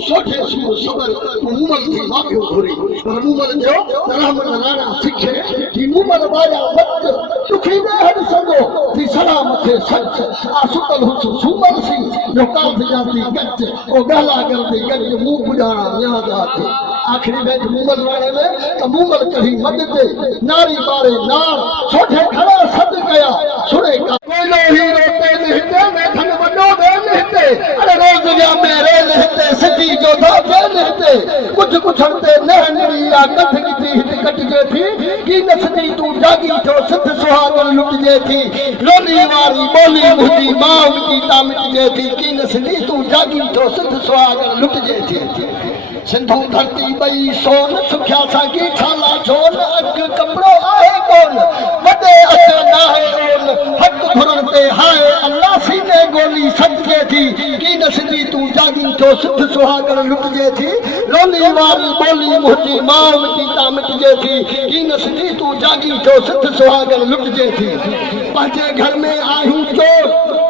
सोठे सूर सबर मूमल थी माफियो घुरी पर मूमल जो रहमत राणा सिखे कि मूमल बाया वक्त दुखी ने हद संगो थी सलाम थे सच आसुतल हुस सूमल सिंह जो काफ जाती गच ओ गहला करती गच मुंह बुझाना याद आते आखिरी में मूमल राणे में तो मूमल कहीं मद दे नारी बारे नार सोठे खड़ा सद गया सुने का कोयलो ही रोते निहते में धन बनो दे निहते अरे रोज गया मेरे निहते सती जो था दे निहते कुछ हरते नहनरी या कथ की हित कट जे थी की नसदी तू जागी तो सिद्ध सुहागन लुट जे थी रोली वारी बोली मुझी मां उनकी तामिट जे थी की नसदी तू जागी तो सिद्ध सुहागन लुट जे थी सिंधु धरती बई सोन सुख्या सागी छाला छोन अग कपड़ो आहे कोन वडे अच ना है ओन हक घुरन पे हाय अल्लाह सीने गोली सदके थी की नसदी तू जागी तो सिद्ध सुहागन लुट जे थी रोली वारी बोली मुझी मां की तामिट जे थी की नसदी तू जागी तो सिद्ध सुहागन लुट जे थी पंहिंजे घर में आहियूं चोर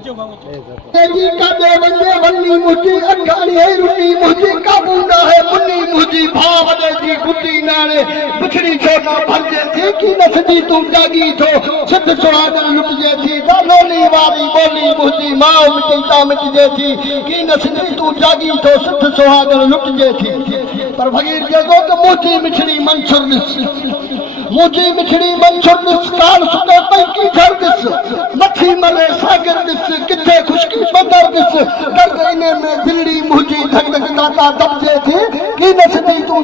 तेजी का दे वंदे वन्नी मुझी अखाणी है रुटी मुझी काबू ना है मुन्नी मुझी भाव दे जी गुड्डी नाने बिछड़ी छोटा भरजे थी की नसदी तू जागी थो सिद्ध सुहागन लुट जे थी लोली वारी बोली मुझी मां मिटी तामिट जे थी की नसदी तू जागी थो सिद्ध सुहागन लुट जे थी पर फकीर के गो तो मुझी मिछड़ी मंसूर मुझी मिछड़ी मंसूर काल सुने पई की घर दिस मथी मने सागर दिस किथे खुशकी बदर दिस दर्द इने में दिल्ली मुझी धक धक दाता दबजे थी की नसदी तू